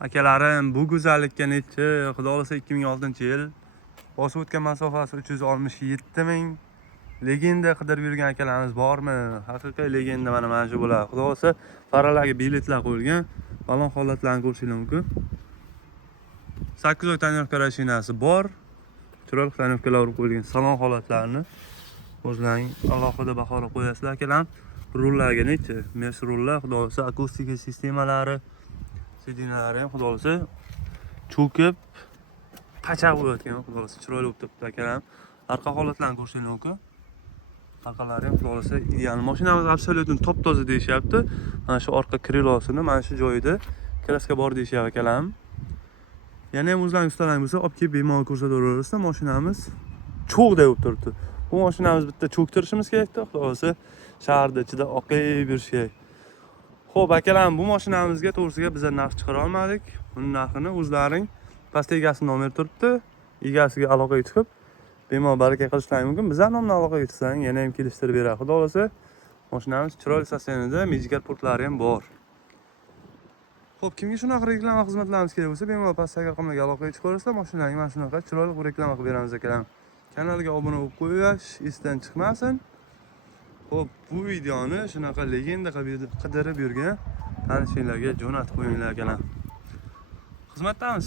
Akalarim, bu go'zallikka nechi, xudo xolasa 2006-yil. Bosib o'tgan masofasi 367 ming. Legenda qidirib yurgan akalarimiz bormi? Haqiqiy legenda mana shu bo'ladi. Xudo xolasa faralarga biletlar qo'yilgan. Balon holatlarini ko'rishingiz mumkin. 8 oy tonirovka rashinasi bor. Chiroyli tonirovkalar urib qo'yilgan. Salon holatlarini o'zlaring alohida baholab qo'yasizlar akalar. Rullarga nechi? Mes rullar, xudo xolasa akustika sistemalari, sidinalari ham xudo xolasa cho'kib qachaq bo'layotgan, xudo xolasa chiroyli bo'lib turibdi akalar. Arqa holatlarini ko'rishingiz mumkin. Arqalari ham xudo xolasa ideal. Mashinamiz absolyutni top-toza deyishyapti. Mana shu orqa krilosini mana shu joyida kraska bor deyishyapti akalar. Yana ham o'zlaringiz ustalaring bo'lsa, olib kelib bemalol ko'rsataverasizlar. Mashinamiz cho'g'day bo'lib turibdi. Bu mashinamiz bitta cho'ktirishimiz kerakda, xudo xolasa shaharda ichida oqib yurish kerak. Xo'p, akalar, bu mashinamizga to'g'risiga biz narx chiqara olmadik. Uning narxini o'zlaring pastda egasi nomer turibdi. Egasiga aloqaga chiqib, bemalol baraka qilishlaring mumkin. Bizlar nomini aloqaga chiqsang, yana ham kelishtirib beradi. Xudo xolasa mashinamiz chiroyli sostenida, Mejigar portlari ham bor. Xo'p, kimga shunaqa reklama xizmatlarimiz kerak bo'lsa, bemalol pastdagi raqamlarga aloqaga chiqaverasizlar. Mashinalarga mana shunaqa chiroyli reklama qilib beramiz akalar. Kanalga obuna bo'lib qo'yish esdan chiqmasin. Xo'p, bu videoni shunaqa legenda qidirib yurgan tanishinglarga jo'natib qo'yinglar akalar. Xizmatdamiz.